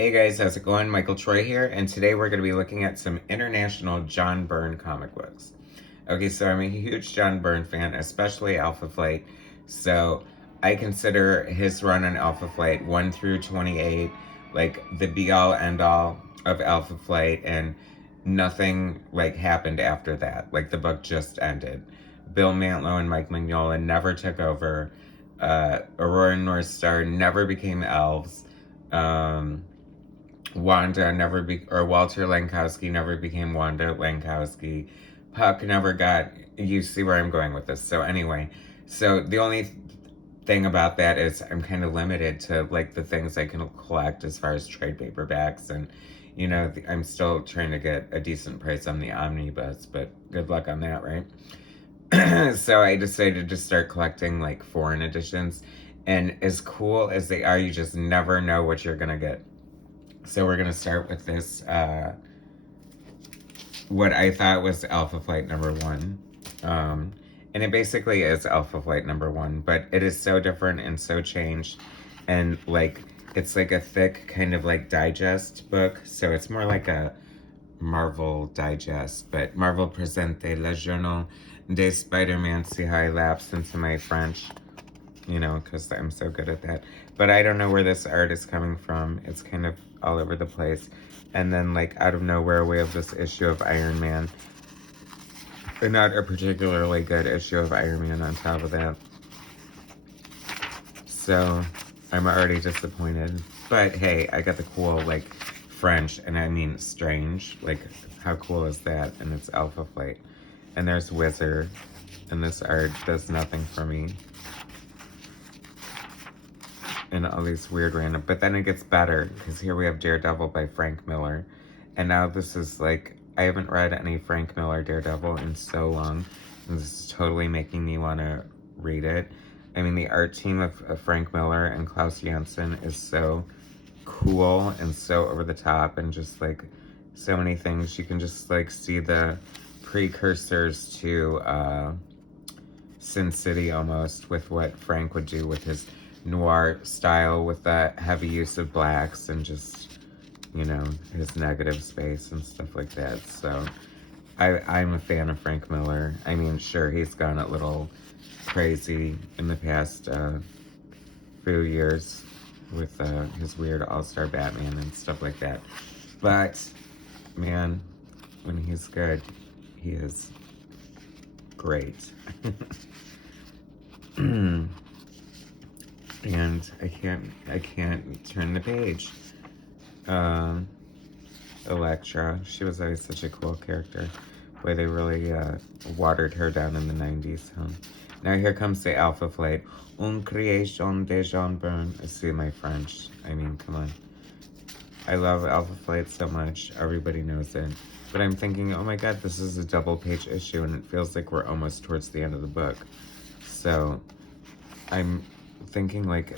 Hey guys, how's it going? Michael Troy here, and today we're going to be looking at some international John Byrne comic books. Okay, so I'm a huge John Byrne fan, especially Alpha Flight. So I consider his run on Alpha Flight 1 through 28 like the be-all end-all of Alpha Flight, and nothing like happened after that. Like the book just ended. Bill Mantlo and Mike Mignola never took over. Aurora and North Star never became elves. Wanda never or Walter Lankowski never became Wanda Lankowski. Puck never got. You see where I'm going with this. So anyway, so the only thing about that is I'm kind of limited to like the things I can collect as far as trade paperbacks, and you know I'm still trying to get a decent price on the omnibus, but good luck on that, right? So I decided to start collecting like foreign editions, and as cool as they are, you just never know what you're gonna get. So we're gonna start with this, what I thought was Alpha Flight #1. And it basically is Alpha Flight #1, but it is so different and so changed. And like, it's like a thick kind of like digest book. So it's more like a Marvel digest, but Marvel Presente, Le Journal de Spider-Man. See how I lapse into my French, you know, because I'm so good at that. But I don't know where this art is coming from. It's kind of all over the place. And then, like, out of nowhere, we have this issue of Iron Man. But not a particularly good issue of Iron Man on top of that. So, I'm already disappointed. But, hey, I got the cool, like, French, and I mean strange. Like, how cool is that? And it's Alpha Flight. And there's Wizard. And this art does nothing for me. And all these weird random, but then it gets better because here we have Daredevil by Frank Miller, and now this is like, I haven't read any Frank Miller Daredevil in so long, and this is totally making me want to read it. I mean, the art team of Frank Miller and Klaus Janson is so cool and so over the top, and just like so many things. You can just like see the precursors to Sin City almost, with what Frank would do with his noir style, with the heavy use of blacks and just, you know, his negative space and stuff like that. So I'm a fan of Frank Miller. I mean, sure, he's gone a little crazy in the past few years with his weird all-star Batman and stuff like that. But, man, when he's good, he is great. And I can't turn the page. Elektra, she was always such a cool character. Boy, they really watered her down in the 90s, huh? Now here comes the Alpha Flight. Une création de John Byrne. See my French. I mean, come on. I love Alpha Flight so much. Everybody knows it. But I'm thinking, oh my god, this is a double-page issue, and it feels like we're almost towards the end of the book. So, I'm thinking like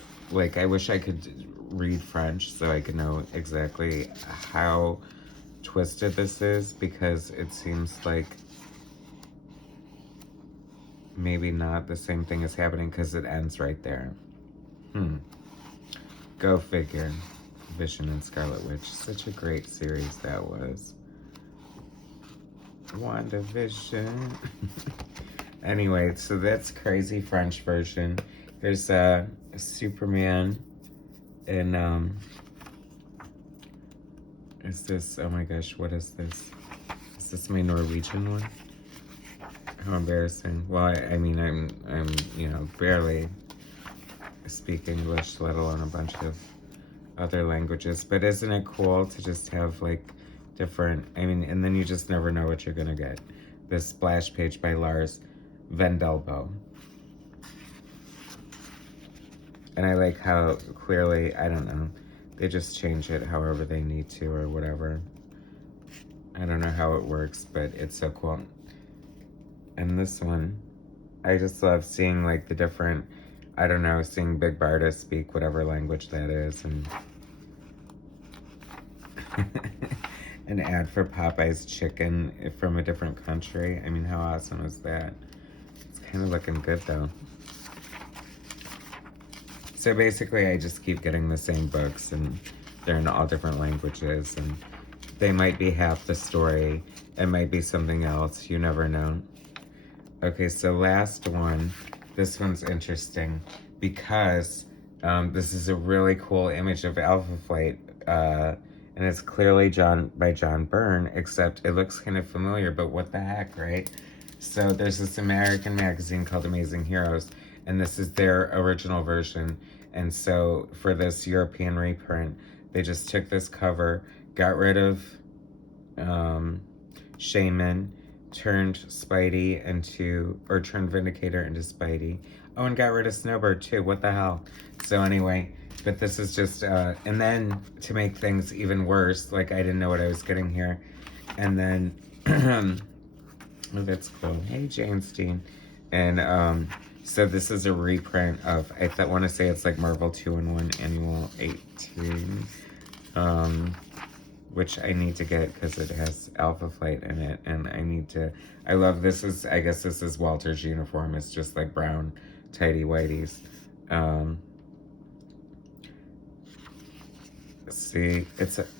I wish I could read French so I could know exactly how twisted this is, because it seems like maybe not the same thing is happening because it ends right there. Go figure. Vision and Scarlet Witch. Such a great series that was. WandaVision. Anyway, so that's crazy French version. There's a Superman, and is this, oh my gosh, what is this? Is this my Norwegian one? How embarrassing. Well, I mean, I'm, you know, barely speak English, let alone a bunch of other languages. But isn't it cool to just have like different, I mean, and then you just never know what you're gonna get. This splash page by Lars Vendelbo. And I like how clearly, I don't know, they just change it however they need to or whatever. I don't know how it works, but it's so cool. And this one, I just love seeing like the different, I don't know, seeing Big Barda speak whatever language that is, and an ad for Popeye's chicken from a different country. I mean, how awesome is that? It's kind of looking good though. So basically, I just keep getting the same books, and they're in all different languages, and they might be half the story. It might be something else. You never know. Okay, so last one. This one's interesting because this is a really cool image of Alpha Flight, and it's clearly by John Byrne, except it looks kind of familiar, but what the heck, right? So there's this American magazine called Amazing Heroes, and this is their original version. And so for this European reprint, they just took this cover, got rid of Shaman, turned turned Vindicator into Spidey. Oh, and got rid of Snowbird too. What the hell? So anyway, but this is just, and then to make things even worse, like I didn't know what I was getting here. And then, oh, that's cool. Hey, Janestein. And so this is a reprint of, I want to say it's like Marvel 2-in-1 Annual 18. Which I need to get because it has Alpha Flight in it, and I love this. I guess this is Walter's uniform. It's just like brown tidy whities. See,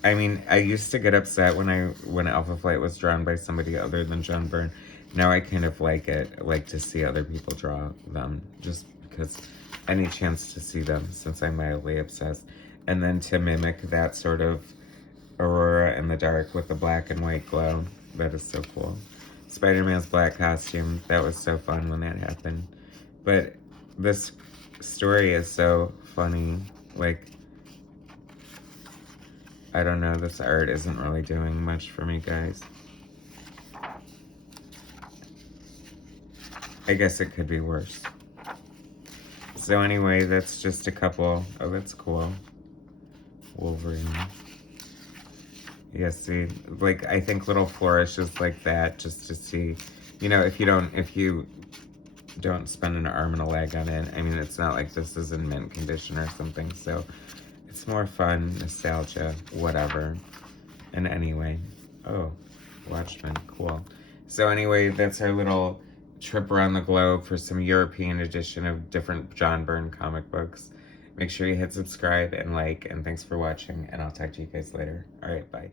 I used to get upset when Alpha Flight was drawn by somebody other than John Byrne. Now I kind of like it, like to see other people draw them, just because any chance to see them, since I'm mildly obsessed. And then to mimic that sort of Aurora in the dark with the black and white glow. That is so cool. Spider-Man's black costume. That was so fun when that happened. But this story is so funny. Like, I don't know. This art isn't really doing much for me, guys. I guess it could be worse. So anyway, that's just a couple. Oh, that's cool. Wolverine. Yeah, see, like, I think little flourishes like that, just to see, if you don't spend an arm and a leg on it. I mean, it's not like this is in mint condition or something, so it's more fun, nostalgia, whatever. And anyway, oh, Watchmen, cool. So anyway, that's our little trip around the globe for some European edition of different John Byrne comic books. Make sure you hit subscribe and like, and thanks for watching, and I'll talk to you guys later. All right, bye.